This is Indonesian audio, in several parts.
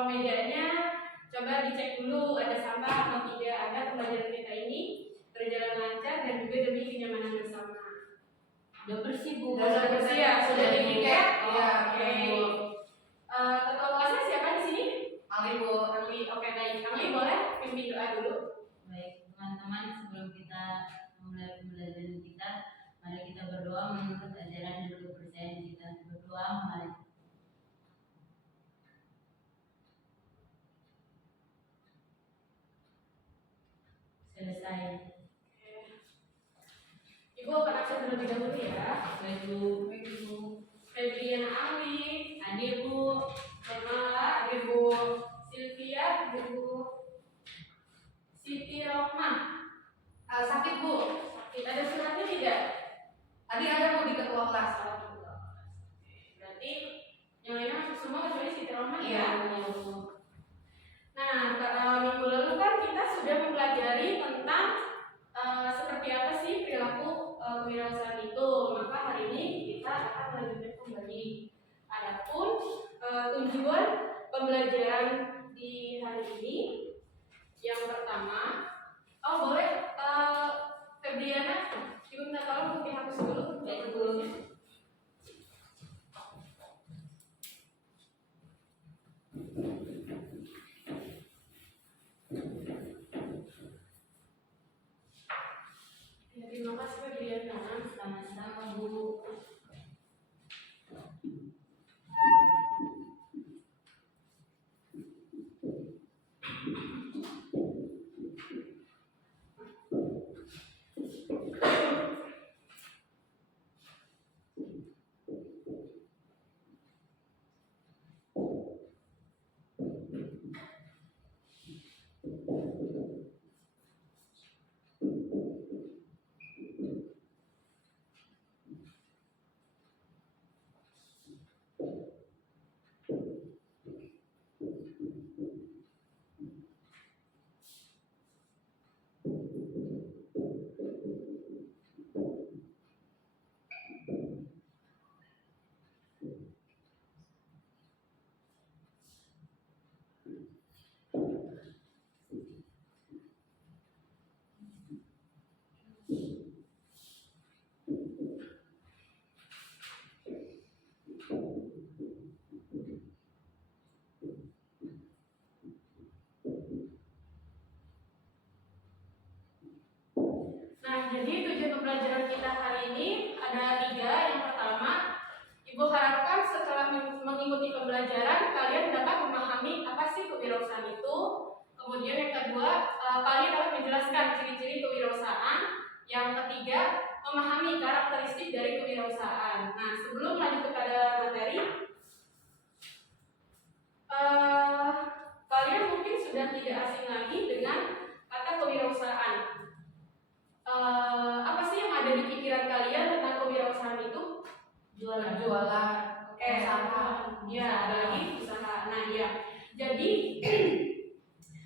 Kalau mejanya coba dicek dulu ada sampah atau tidak, agar pembelajaran kita ini berjalan lancar dan juga demi kenyamanan bersama. Udah bersih Bu. Udah bersih ya, sudah diikat. Iya. Oke. Ketua kelasnya siapa di sini? Ali Bu. Ali. Oke baik. Ali boleh pimpin doa dulu. Baik teman-teman, sebelum kita memulai pembelajaran kita, mari kita berdoa menurut ajaran dan kepercayaan kita. Berdoa, mari. Selesai. Ibu akan absen terlebih dahulu ya. Baik Bu. Febriana Ali, adik Bu. Mala, adik Bu. Sylvia, Bu. Siti Rohmah. Sakit Bu. Sakit. Ada suratnya tidak? Tadi ada Bu di ketua kelas. Berarti yang lainnya masuk semua kecuali Siti Rohmah Iya. ya. Nah, minggu lalu kan kita sudah mempelajari tentang seperti apa sih perilaku kewirausahaan itu. Maka hari ini kita akan melanjutkan kembali. Adapun tujuan pembelajaran di hari ini yang pertama, boleh Febriana, ibu minta tolong untuk dihapus dulu tulisannya. Terima kasih Febriana. Sama-sama Bu. Jadi tujuan pembelajaran kita hari ini ada 3. Yang pertama, Ibu harapkan setelah mengikuti pembelajaran kalian dapat memahami apa sih kewirausahaan itu. Kemudian yang kedua, kalian dapat menjelaskan ciri-ciri kewirausahaan. Yang ketiga, memahami karakteristik dari kewirausahaan. Nah, sebelum lanjut kepada materi, kalian mungkin sudah tidak asing lagi dengan kata kewirausahaan. Apa sih yang ada di pikiran kalian tentang kewirausahaan itu? Jualan. Oke. Usaha. Ya, ada lagi usaha. Nah, ya. Jadi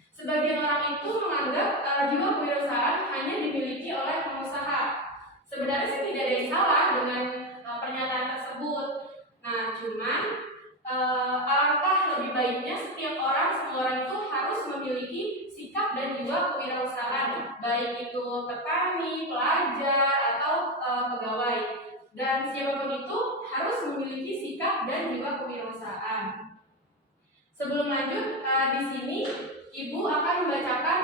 sebagian orang itu menganggap jiwa kewirausahaan hanya dimiliki oleh pengusaha. Sebenarnya sih tidak ada yang salah dengan pernyataan tersebut. Nah, cuman alangkah lebih baiknya semua orang itu harus memiliki sikap dan jiwa kewirausahaan, baik itu petani, pelajar, atau pegawai. Dan siapapun itu harus memiliki sikap dan jiwa kewirausahaan. Sebelum lanjut, di sini Ibu akan membacakan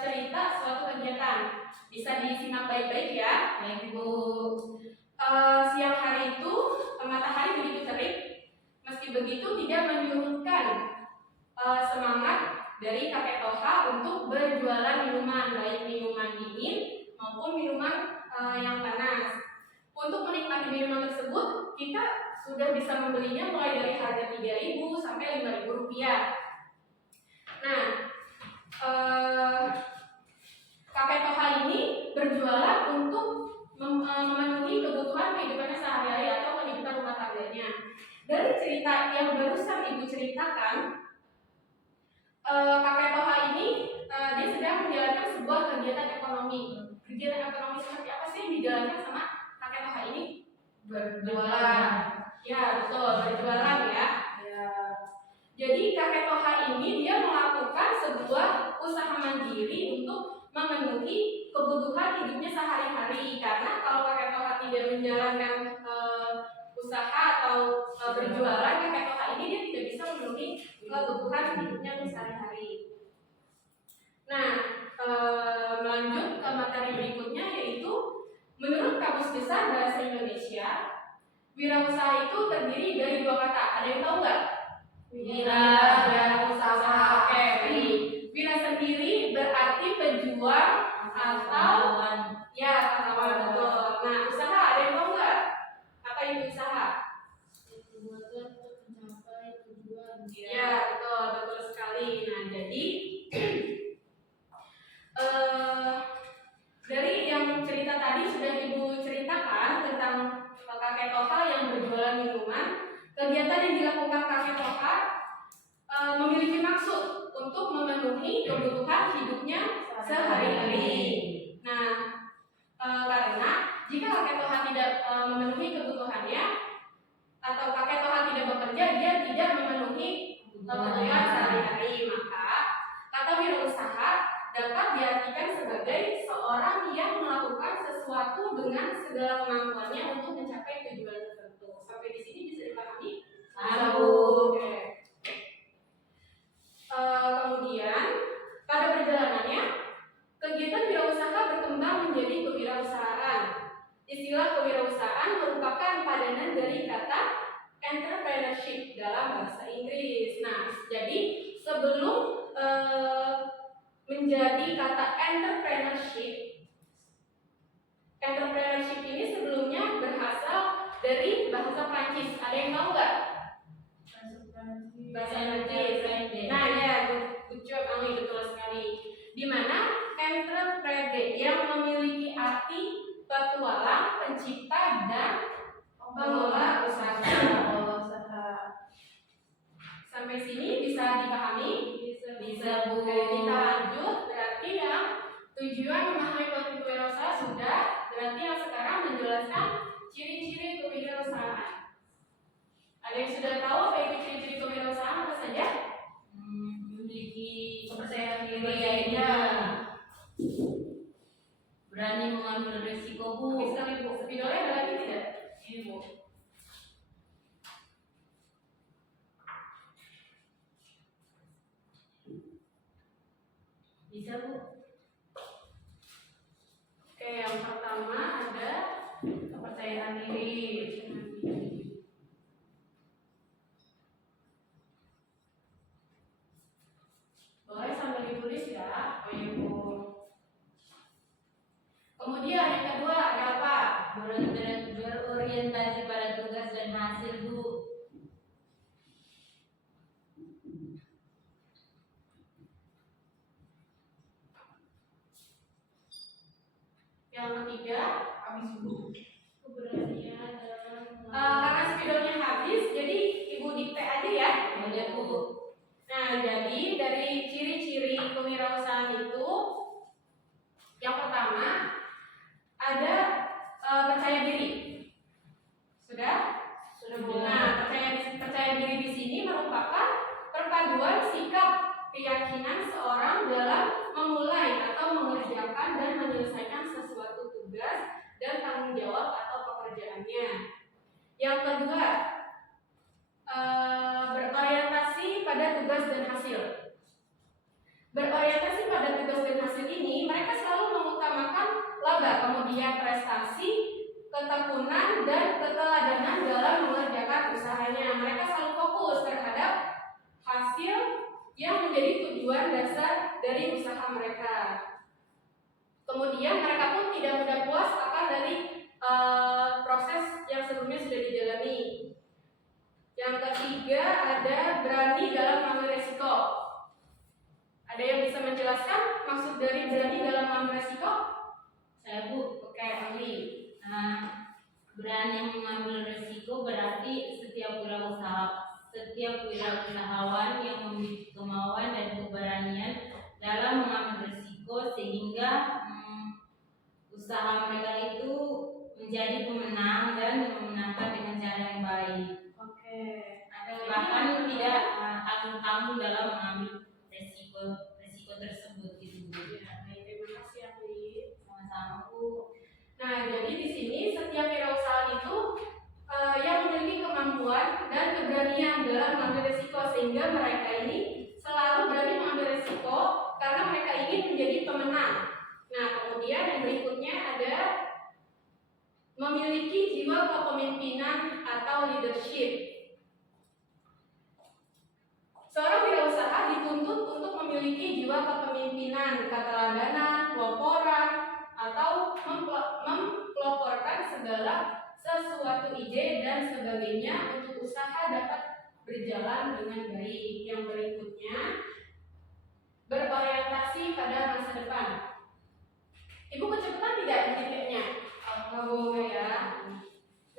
cerita suatu kegiatan. Bisa disimak baik-baik ya. Baik Bu. Siang hari itu matahari begitu terik. Meski begitu tidak menyurutkan semangat dari kakek Toha untuk berjualan minuman, baik minuman dingin maupun minuman yang panas. Untuk menikmati minuman tersebut, kita sudah bisa membelinya mulai dari harga 3.000 sampai 5.000 rupiah. Nah, kakek Toha ini berjualan untuk memenuhi kebutuhan kehidupannya sehari-hari atau kehidupan rumah tangganya. Dari cerita yang barusan Ibu ceritakan, kakek Toha ini dia sedang menjalankan sebuah kegiatan ekonomi. Kegiatan ekonomi seperti apa sih yang dijalankan sama kakek Toha ini? Berjualan. Ya betul, berjualan ya. Jadi kakek Toha ini dia melakukan sebuah usaha mandiri untuk memenuhi kebutuhan hidupnya sehari-hari. Karena kalau kakek Toha tidak menjalankan usaha atau berjualan, kakek Toha ini dia tidak bisa memenuhi kebutuhan hidupnya untuk sehari-hari. Nah, melanjut ke materi berikutnya, yaitu menurut Kamus Besar Bahasa Indonesia, wirausaha itu terdiri dari dua kata. Ada yang tahu nggak? Wira dan usaha. Oke, wira sendiri berarti pejuang atau ya pahlawan, betul. Nah, usaha ada yang tahu nggak? Apa itu usaha? Perbuatan untuk mencapai tujuan. Ya, betul, betul sekali. Nah, jadi dari yang cerita tadi sudah Ibu ceritakan tentang kakek Toha yang berjualan minuman. Kegiatan yang dilakukan kakek Toha memiliki maksud untuk memenuhi kebutuhan hidupnya sehari-hari. Nah, karena jika kakek Toha tidak memenuhi kebutuhannya atau kakek Toha tidak bekerja, dia tidak memenuhi kebutuhan sehari-hari, maka kata wirausaha dapat diartikan sebagai seorang yang melakukan sesuatu dengan segala kemampuannya untuk mencapai tujuan tertentu. Sampai di sini bisa dipahami? Oke. Kemudian pada perjalanannya kegiatan wirausaha berkembang menjadi kewirausahaan. Istilah kewirausahaan merupakan padanan dari kata entrepreneurship dalam bahasa Inggris. Nah, jadi sebelum menjadi kata entrepreneurship ini sebelumnya berasal dari bahasa Prancis. Ada yang tahu nggak? Bahasa Prancis. Nah, ya, good job, Ami, betul sekali. Di mana entrepreneur yang memiliki arti petualang, pencipta, dan pengelola usaha. Sampai sini bisa dipahami? Bisa, Bu. Oke, kita lanjut. Berarti yang tujuan memahami politik kewirausahaan sudah. Berarti yang sekarang menjelaskan ciri-ciri kewirausahaan. Ada yang sudah tahu apa itu ciri-ciri kewirausahaan apa saja? Memiliki kepercayaan diri, berani mengambil risiko, Bu. Oke, sekali, Bu. Spidolnya ada lagi tidak? Ini, Bu. Bisa, Bu. Oke, yang pertama ada kepercayaan diri. Boleh sambil ditulis ya, oh iya, Bu. Kemudian yang kedua ada apa? Berorientasi pada tugas dan hasil, Bu. Yang ketiga, Habis, Bu. keberanian dalam karena spidolnya habis, jadi Ibu dikte aja ya. Ya, Bu. Nah, jadi dari ciri-ciri kewirausahaan itu, yang pertama ada percaya diri. Sudah? Sudah. Nah, percaya diri di sini merupakan perpaduan sikap keyakinan seorang dalam memulai atau mengerjakan dan menyelesaikan sesuatu tugas dan tanggung jawab atau pekerjaannya. Yang kedua, berorientasi pada tugas dan hasil. Berorientasi pada tugas dan hasil ini, mereka selalu mengutamakan laba, kemudian prestasi, ketekunan, dan keteladanan dalam mengerjakan usahanya. Mereka selalu fokus terhadap hasil yang menjadi tujuan dasar dari usaha mereka. Kemudian mereka pun tidak mudah puas akan dari proses yang sebelumnya sudah dijalani. Yang ketiga ada berani dalam mengambil resiko. Ada yang bisa menjelaskan maksud dari berani dalam mengambil resiko? Saya, Bu. Oke, Ami. Berani mengambil resiko berarti setiap wirausahawan yang memiliki kemauan dan keberanian dalam mengambil resiko sehingga usaha mereka itu menjadi pemenang dan memenangkan dengan cara yang baik. Oke. Ada Bahkan lagi? tidak akan tanggung dalam mengambil resiko tersebut gitu Bu. Ya, baik, terima kasih Ahli. Sama-sama Bu. Nah, jadi di sini setiap wirausaha itu yang memiliki kemampuan dan keberanian dalam mengambil risiko, sehingga mereka ini selalu berani mengambil risiko karena mereka ingin menjadi pemenang. Nah, kemudian yang berikutnya ada memiliki jiwa kepemimpinan atau leadership. Seorang wirausaha dituntut untuk memiliki jiwa kepemimpinan, keteladanan, peloporan, atau mempeloporkan segala sesuatu ide dan sebagainya untuk usaha dapat berjalan dengan baik. Yang berikutnya, berorientasi pada masa depan. Ibu kecepatan tidak di titiknya? Nggak boleh ya.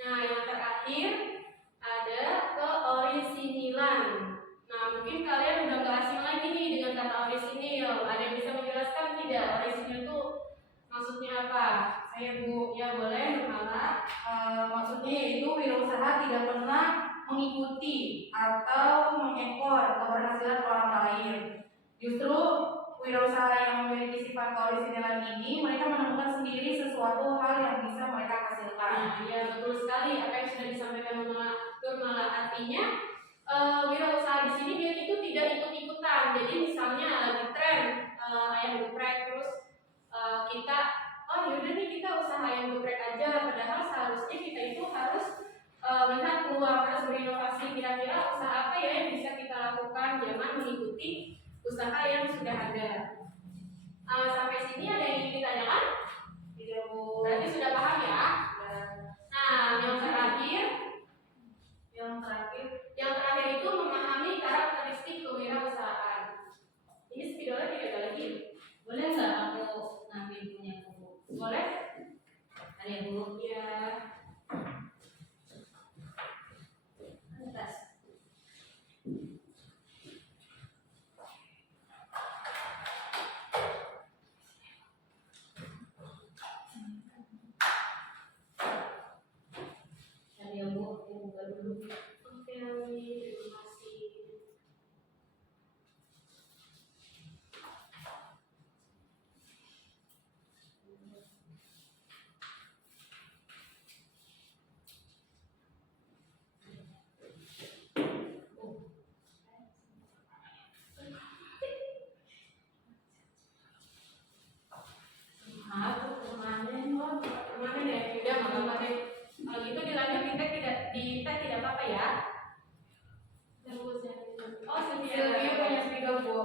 Nah, yang terakhir ada keorisinilan. Nah, mungkin kalian udah nggak asing lagi nih dengan kata orisinil. Ada yang bisa menjelaskan tidak? Orisinil itu maksudnya apa? Saya Bu, ya boleh Nurmala. Maksudnya yaitu wirausaha tidak pernah mengikuti atau mengekor keberhasilan orang lain. Justru wirausaha yang memiliki sifat keorisinilan ini, mereka menemukan sendiri sesuatu hal yang bisa mereka hasilkan. Nah, ya betul sekali apa yang sudah disampaikan Nurmala. Artinya wirausaha di sini dia itu tidak ikut-ikutan. Jadi misalnya lagi tren ayam geprek, terus kita yaudah nih kita usaha ayam geprek aja, padahal seharusnya kita itu harus melihat peluang, harus berinovasi. Kira-kira usaha apa ya yang bisa kita lakukan, jangan mengikuti usaha yang sudah ada. Sampai sini ada yang ingin ditanyakan? Tidak Bu. Berarti sudah paham ya? Nah, yang terakhir itu memahami karakteristik kewirausahaan. Ini spidolnya tidak ada lagi. Boleh nggak aku ngambil punya Bu? Boleh? Ada ya Bu? Ya. Atas. Ada ya Bu? Aku buka dulu. Oke, Ami, terima kasih. Kemarin ya, udah nggak apa-apa deh. Kalau gitu dilanjut di tag tidak apa-apa ya. Oh, Sylvia punya spidol Bu.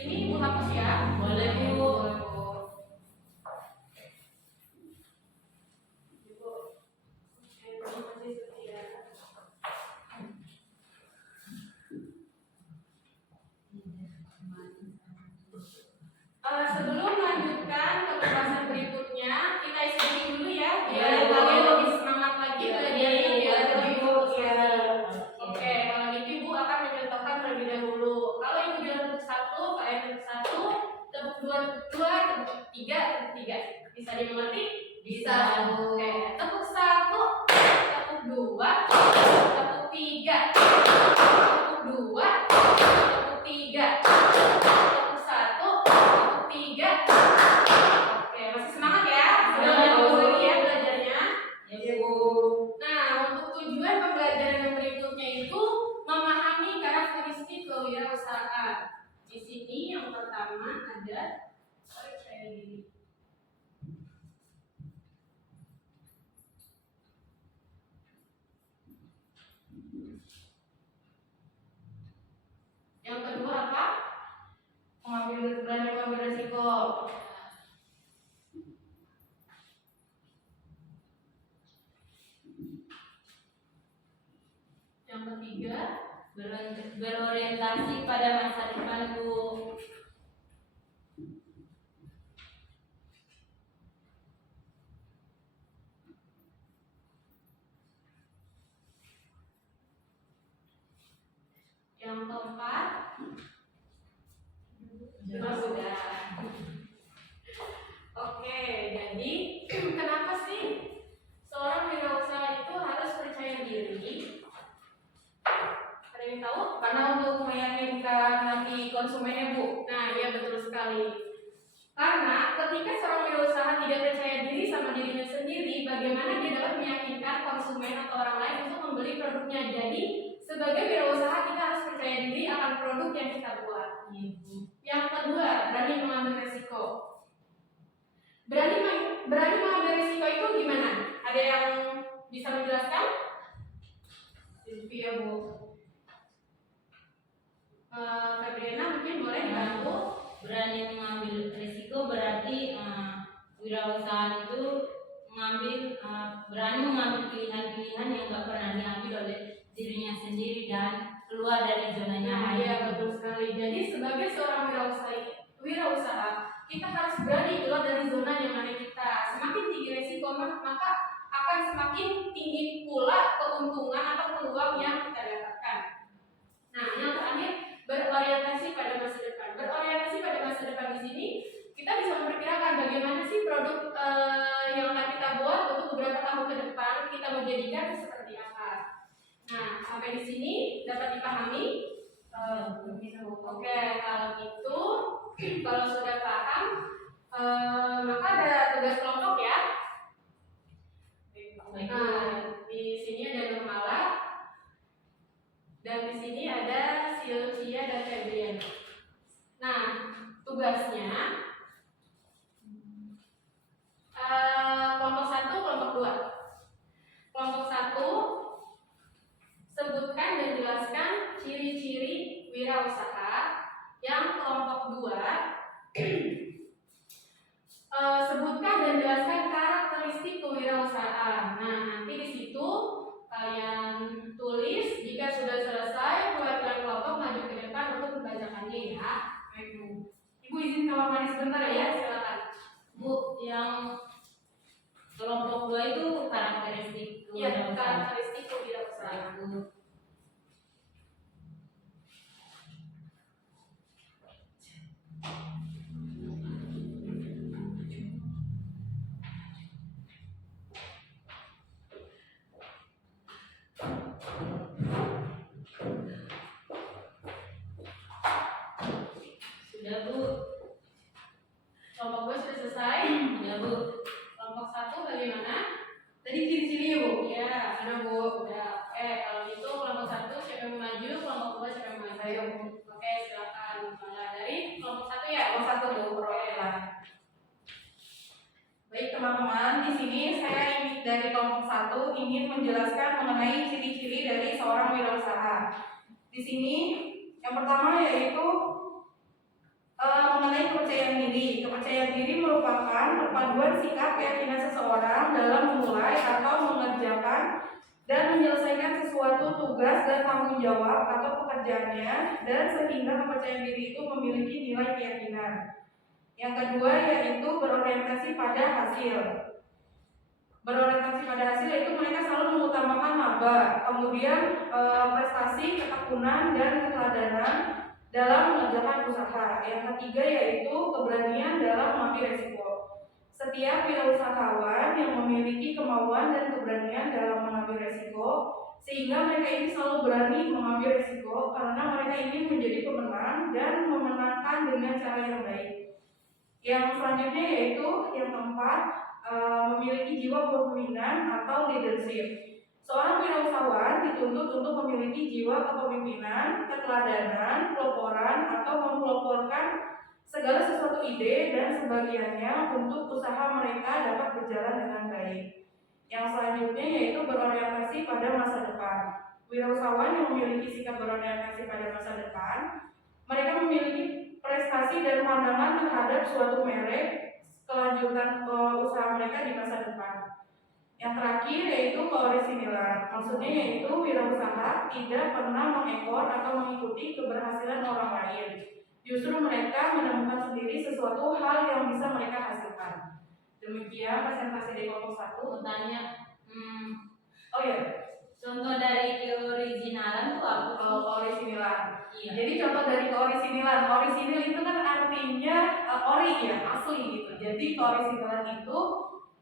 Ini Ibu hapus ya. Boleh Bu. Sebelum melanjutkan ke pembahasan berikutnya, kita isi dulu ya, biar Ya, Bu. kalian lebih semangat lagi belajarnya, biar lebih fokus Ya. lagi. Oke, kalau gitu Ibu akan mencontohkan terlebih dahulu. Kalau Ibu bilang tepuk satu, kalian tepuk satu, tepuk dua, tepuk tiga, tepuk tiga. Bisa dimengerti? Bisa, Bu. Oke, tepuk satu, tepuk dua, tepuk tiga, tepuk dua, tepuk tiga, tepuk satu, tepuk tiga. Oke, masih semangat ya? Sudah Ya, mulai Bu. fokus lagi ya belajarnya? Ya Bu. Nah, untuk tujuan pembelajaran yang berikutnya itu memahami karakteristik kewirausahaan. Di sini yang pertama ada, yang kedua apa? Berani mengambil resiko. Yang ketiga, Berorientasi pada masa depan Bu. yang keempat, Sudah. Oke, Jadi kenapa sih seorang wirausaha itu harus percaya diri? Ada yang tahu? Karena untuk meyakinkan nanti konsumennya, Bu. Nah, iya betul sekali. Karena ketika seorang wirausaha tidak percaya diri sama dirinya sendiri, bagaimana dia dapat meyakinkan konsumen atau orang lain untuk membeli produknya? Jadi, sebagai wirausaha kita harus percaya diri akan produk yang kita buat. Yang kedua, berani mengambil resiko. Berani mengambil resiko itu gimana? Ada yang bisa menjelaskan? Iya, Bu. Febriana mungkin boleh dibantu. Berani mengambil risiko berarti wirausaha itu berani mengambil pilihan-pilihan yang nggak pernah diambil oleh dirinya sendiri dan keluar dari zona Nah, nyaman. iya betul sekali. Jadi sebagai seorang wirausaha, kita harus berani keluar dari zona nyaman kita. Semakin tinggi resiko, maka akan semakin tinggi pula keuntungan atau peluang yang kita dapatkan. Nah, yang terakhir, berorientasi pada masa depan. Berorientasi pada masa depan di sini kita bisa memperkirakan bagaimana sih produk yang akan kita buat untuk beberapa tahun ke depan kita mau jadikan seperti apa. Nah, sampai di sini dapat dipahami? Oke, kalau gitu, kalau sudah paham, maka ada tugas kelompok ya. Nah, di sini ada Nurmala, dan di sini ada Sylvia dan Febriana. Nah, tugasnya kelompok 1, kelompok 2. Kelompok 1, sebutkan dan jelaskan ciri-ciri wirausaha. Yang kelompok 2, sebutkan dan jelaskan karakteristik kewirausahaan. Nah, nanti di situ kalian tulis. Jika sudah selesai, perwakilan kelompok maju ke depan untuk membacakannya ya. Baik, Bu. Ibu izin kamar mandi sebentar ya, silakan. Bu, yang kelompok 2 itu karakteristik Iya, kewirausahaan. karakteristik kewirausahaan. Sudah, Bu. Kelompok 2 sudah selesai. Sudah, Bu. Kelompok 1 bagaimana? Tadi ciri-cirinya, Bu. Iya, ada Bu. Udah. Kalau gitu kelompok 1 siapa yang mau maju, kelompok 2 siapa yang mau maju? Ayo, Bu. Oke, silakan. Mulai dari kelompok 1 ya. Kelompok 1, Bu, perwakilan. Baik, teman-teman, di sini saya dari kelompok 1 ingin menjelaskan mengenai ciri-ciri dari seorang wirausaha. Di sini yang pertama yaitu mengenai kepercayaan diri. Kepercayaan diri merupakan perpaduan sikap keyakinan seseorang dalam memulai atau mengerjakan dan menyelesaikan sesuatu tugas dan tanggung jawab atau pekerjaannya, dan sehingga kepercayaan diri itu memiliki nilai keyakinan. Yang kedua yaitu berorientasi pada hasil. Berorientasi pada hasil yaitu mereka selalu mengutamakan laba, kemudian prestasi, ketekunan, dan keteladanan dalam mengerjakan usaha. Yang ketiga yaitu keberanian dalam mengambil resiko. Setiap wirausahawan yang memiliki kemauan dan keberanian dalam mengambil resiko, sehingga mereka ini selalu berani mengambil resiko karena mereka ingin menjadi pemenang dan memenangkan dengan cara yang baik. Yang selanjutnya yaitu yang keempat, memiliki jiwa kepemimpinan atau leadership. Seorang wirausahawan dituntut untuk memiliki jiwa kepemimpinan, keteladanan, peloporan, atau mempeloporkan segala sesuatu ide dan sebagiannya untuk usaha mereka dapat berjalan dengan baik. Yang selanjutnya yaitu berorientasi pada masa depan. Wirausahawan yang memiliki sikap berorientasi pada masa depan, mereka memiliki prestasi dan pandangan terhadap suatu merek kelanjutan usaha mereka di masa depan. Yang terakhir yaitu keorisinilan. Maksudnya yaitu wirausaha tidak pernah mengekor atau mengikuti keberhasilan orang lain. Justru mereka menemukan sendiri sesuatu hal yang bisa mereka hasilkan. Demikian presentasi dari kelompok 1. Mau tanya, Oh ya, contoh dari keoriginalan itu apa? keorisinilan. Iya. Jadi contoh dari keorisinilan. Orisinil itu kan artinya ori ya, asli gitu. Jadi keorisintalan itu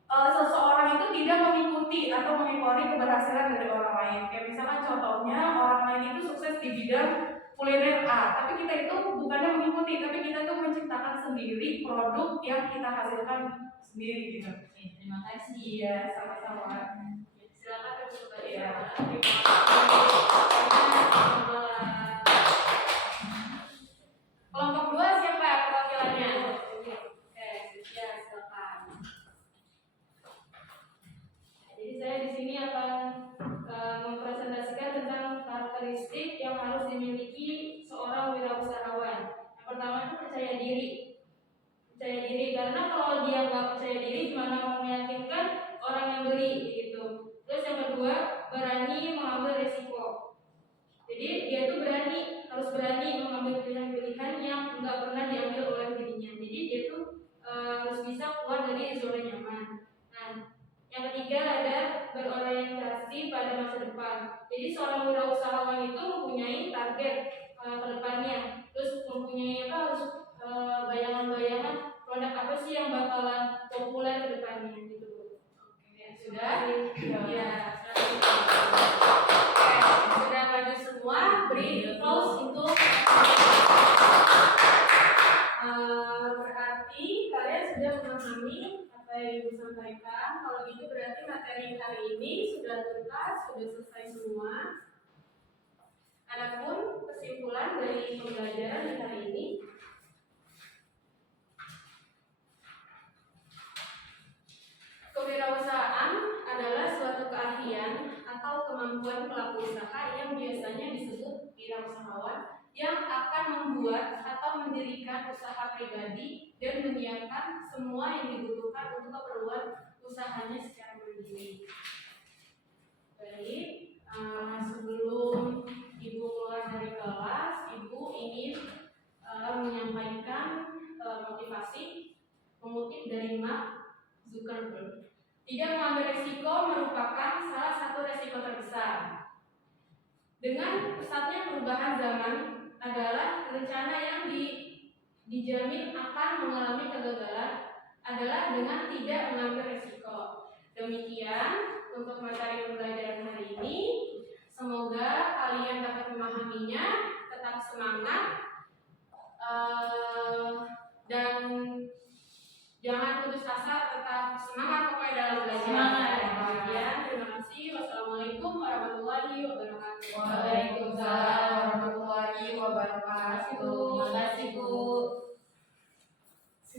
seseorang itu tidak mengikuti atau mengekori keberhasilan dari orang lain. Kayak misalkan contohnya orang lain itu sukses di bidang kuliner A, tapi kita itu bukannya mengikuti, tapi kita tuh menciptakan sendiri produk yang kita hasilkan sendiri gitu. Oke, terima kasih. Iya, sama-sama. Silakan Ibu Iya. Kelompok 2 siapa perwakilannya? Oke, ya silakan. Jadi saya di sini akan mempresentasikan tentang karakteristik yang harus dimiliki seorang wirausahawan. Yang pertama itu percaya diri. Percaya diri karena kalau dia nggak percaya diri gimana mau meyakinkan orang yang beli gitu. Terus yang kedua, berani mengambil risiko. Jadi dia tuh harus berani mengambil pilihan-pilihan yang nggak pernah diambil oleh dirinya. Jadi dia tuh harus bisa keluar dari zona nyaman. Nah, yang ketiga ada berorientasi pada masa depan. Jadi seorang wirausahawan itu mempunyai target ke depannya. Terus mempunyai harus bayangan-bayangan produk apa sih yang bakalan populer ke depannya gitu. Oke, sudah? Ya. Sudah maju semua, beri applause untuk berarti kalian sudah memahami apa yang Ibu sampaikan. Kalau gitu berarti materi hari ini sudah tuntas, sudah selesai semua. Adapun kesimpulan dari pembelajaran di hari ini, kewirausahaan adalah suatu keahlian atau kemampuan pelaku usaha yang biasanya disebut wirausahawan yang akan membuat atau mendirikan usaha pribadi dan menyiapkan semua yang dibutuhkan untuk keperluan usahanya secara mandiri. Baik, sebelum Ibu keluar dari kelas, Ibu ingin menyampaikan motivasi mengutip dari Mark Zuckerberg. Tidak mengambil risiko merupakan salah satu risiko terbesar. Dengan pesatnya perubahan zaman adalah rencana yang dijamin akan mengalami kegagalan adalah dengan tidak mengambil risiko. Demikian untuk materi pembelajaran hari ini. Semoga kalian dapat memahaminya, tetap semangat, dan jangan putus asa, tetap semangat pokoknya dalam belajar. Semangat. Ya, terima kasih. Wassalamualaikum warahmatullahi wabarakatuh. Waalaikumsalam warahmatullahi wabarakatuh. Terima kasih, Bu.